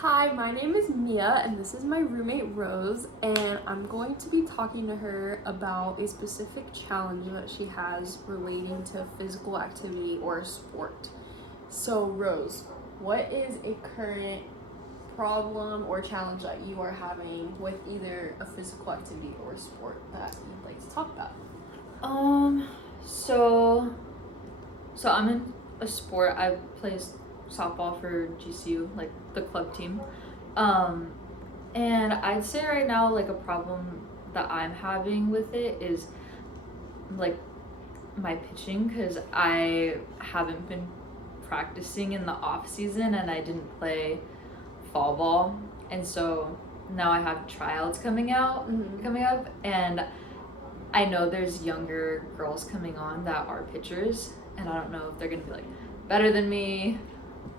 Hi, my name is Mia, and this is my roommate Rose, and I'm going to be talking to her about a specific challenge that she has relating to physical activity or sport. So, Rose, what is a current problem or challenge that you are having with either a physical activity or sport that you'd like to talk about? Um, so so I'm in a sport. I play softball for GCU, like the club team. Um, and I'd say right now, like a problem that I'm having with it is like my pitching because I haven't been practicing in the off season and I didn't play fall ball, and so now I have tryouts coming up, and I know there's younger girls coming on that are pitchers, and I don't know if they're gonna be like better than me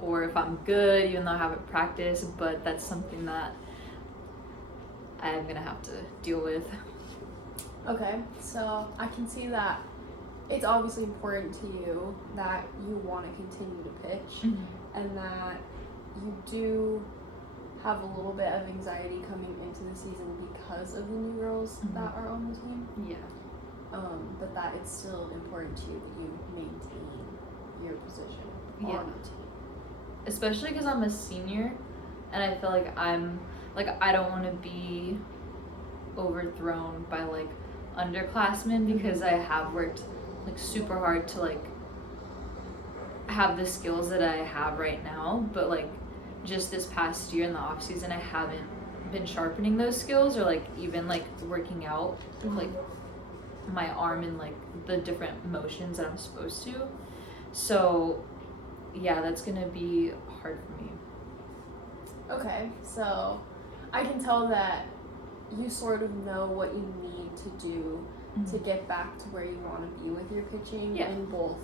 or if I'm good, even though I haven't practiced. But that's something that I'm gonna have to deal with. Okay, so I can see that it's obviously important to you that you want to continue to pitch and that you do have a little bit of anxiety coming into the season because of the new girls that are on the team. Yeah. But that it's still important to you that you maintain your position Yeah. on the team. Especially because I'm a senior, and I feel like I don't want to be overthrown by like underclassmen because I have worked like super hard to like have the skills that I have right now, but like just this past year in the off season I haven't been sharpening those skills or like even like working out like my arm and like the different motions that I'm supposed to. So yeah, that's gonna be hard for me. Okay, so I can tell that you sort of know what you need to do to get back to where you want to be with your pitching, Yeah. in both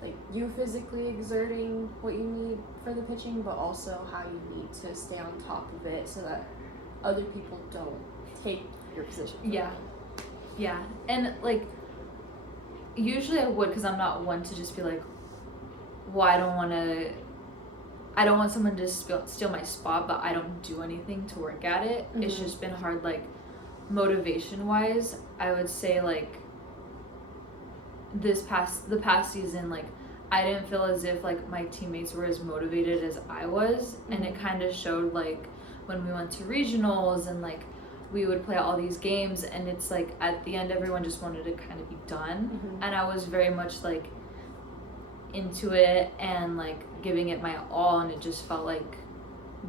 like you physically exerting what you need for the pitching, but also how you need to stay on top of it so that other people don't take your position. Yeah, and like usually I would, because I'm not one to just be like, well, I don't want someone to steal my spot, but I don't do anything to work at it. It's just been hard, like motivation wise. I would say like the past season, like I didn't feel as if like my teammates were as motivated as I was, and it kind of showed like when we went to regionals and like we would play all these games, and it's like at the end everyone just wanted to kind of be done, and I was very much like into it and like giving it my all, and it just felt like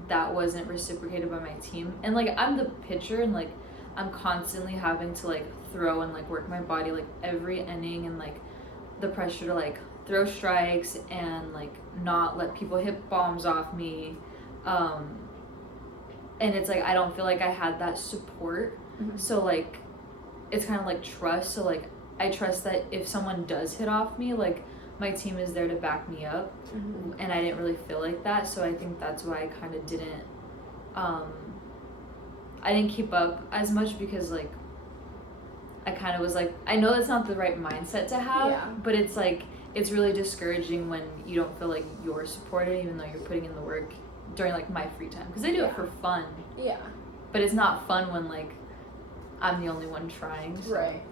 that wasn't reciprocated by my team. And like I'm the pitcher, and like I'm constantly having to like throw and like work my body like every inning, and like the pressure to like throw strikes and like not let people hit bombs off me. And it's like I don't feel like I had that support. So like it's kind of like trust. So like I trust that if someone does hit off me, like my team is there to back me up. And I didn't really feel like that, so I think that's why I kind of didn't I didn't keep up as much, because like I kind of was like, I know that's not the right mindset to have, but it's like it's really discouraging when you don't feel like you're supported even though you're putting in the work during like my free time, because I do it for fun, but it's not fun when like I'm the only one trying, so. Right.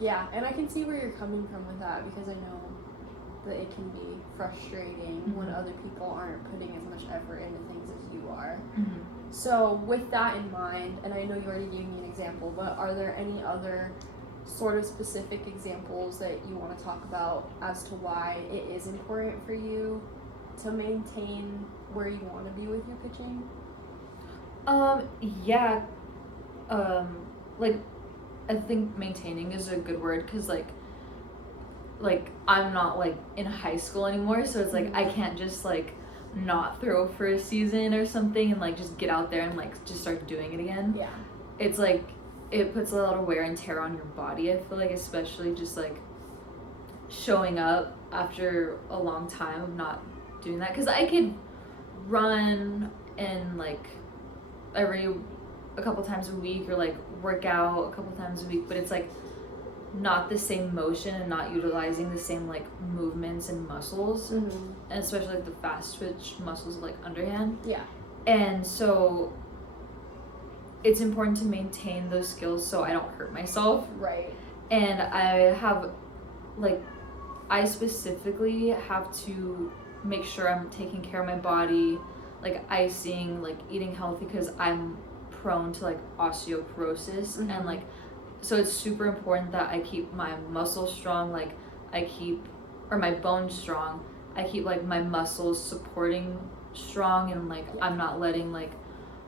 Yeah, and I can see where you're coming from with that, because I know that it can be frustrating when other people aren't putting as much effort into things as you are. So with that in mind, and I know you already gave me an example, but are there any other sort of specific examples that you want to talk about as to why it is important for you to maintain where you want to be with your pitching? Yeah. Like I think maintaining is a good word, because like I'm not like in high school anymore, so it's like I can't just like not throw for a season or something and like just get out there and like just start doing it again. Yeah. It's like it puts a lot of wear and tear on your body, I feel like, especially just like showing up after a long time of not doing that, because I could run and like a couple times a week, or like work out a couple times a week, but it's like not the same motion and not utilizing the same like movements and muscles, Mm-hmm. and especially like the fast twitch muscles like underhand. Yeah. And so it's important to maintain those skills so I don't hurt myself. Right. And I have like, I specifically have to make sure I'm taking care of my body, like icing, like eating healthy, because I'm prone to like osteoporosis. Mm-hmm. And like, so it's super important that I keep my muscles strong, like or my bones strong. I keep like my muscles supporting strong, and like I'm not letting like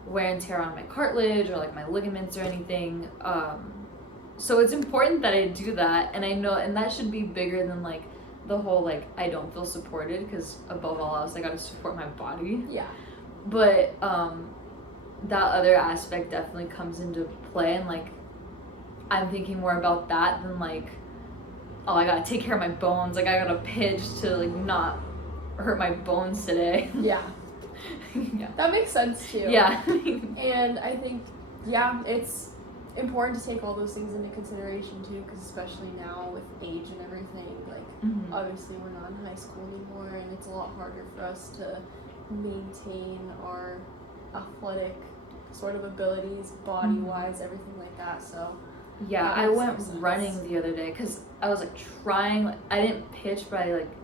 wear and tear on my cartilage or like my ligaments or anything. So it's important that I do that, and I know, and that should be bigger than like the whole like I don't feel supported, because above all else I gotta support my body. Yeah. But that other aspect definitely comes into play, and like I'm thinking more about that than like, oh, I gotta take care of my bones, like I gotta pitch to like not hurt my bones today. Yeah. Yeah. That makes sense too. Yeah. And I think, yeah, it's important to take all those things into consideration too, because especially now with age and everything, like Mhm. obviously we're not in high school anymore, and it's a lot harder for us to maintain our athletic sort of abilities, body-wise, everything like that. So Yeah, that I makes went some sense. running the other day because I was like trying. Like, I didn't pitch, but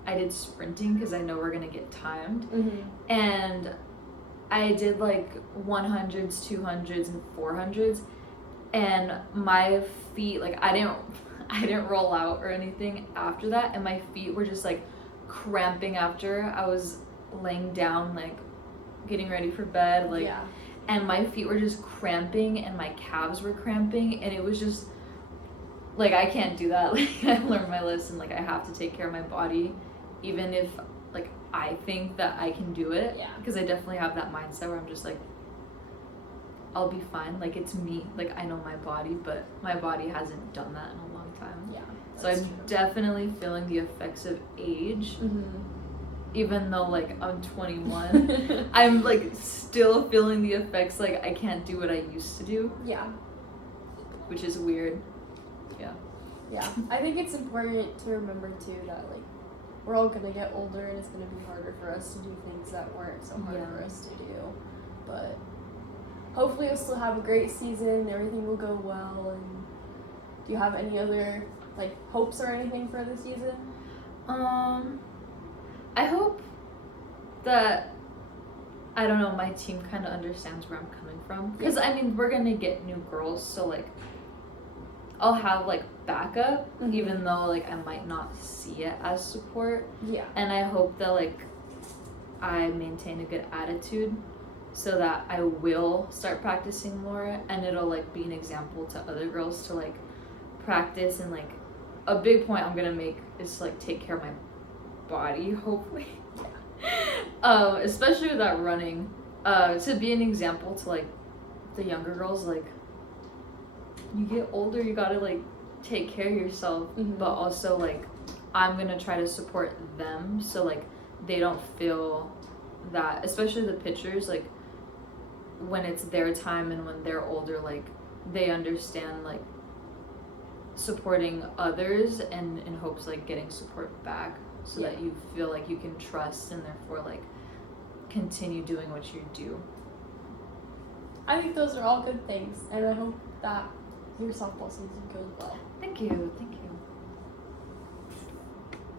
I did sprinting because I know we're gonna get timed. And I did like 100s, 200s, and 400s, and my feet, like I didn't roll out or anything after that, and my feet were just like cramping after I was laying down, like getting ready for bed, like. Yeah. And my feet were just cramping and my calves were cramping, and it was just like I can't do that. Like I learned my lesson, like I have to take care of my body even if like I think that I can do it. Yeah. Because I definitely have that mindset where I'm just like, I'll be fine, like it's me, like I know my body, but my body hasn't done that in a long time. Yeah. So I'm definitely feeling the effects of age. Even though like I'm 21, I'm like still feeling the effects, like I can't do what I used to do, Yeah. which is weird. Yeah. I think it's important to remember too that like we're all gonna get older, and it's gonna be harder for us to do things that weren't so hard for us to do. But hopefully we'll still have a great season, everything will go well. And do you have any other like hopes or anything for the season? I hope that, I don't know, my team kind of understands where I'm coming from. Because, I mean, we're going to get new girls, so, like, I'll have, like, backup, even though, like, I might not see it as support. Yeah. And I hope that, like, I maintain a good attitude so that I will start practicing more, and it'll, like, be an example to other girls to, like, practice. And, like, a big point I'm going to make is to, like, take care of my body, hopefully. Especially with that running, to be an example to like the younger girls, like you get older, you gotta like take care of yourself, but also like I'm gonna try to support them so like they don't feel that, especially the pitchers, like when it's their time and when they're older, like they understand like supporting others and in hopes like getting support back, so that you feel like you can trust and therefore like continue doing what you do. I think those are all good things, and I hope that your softball season goes well. Thank you.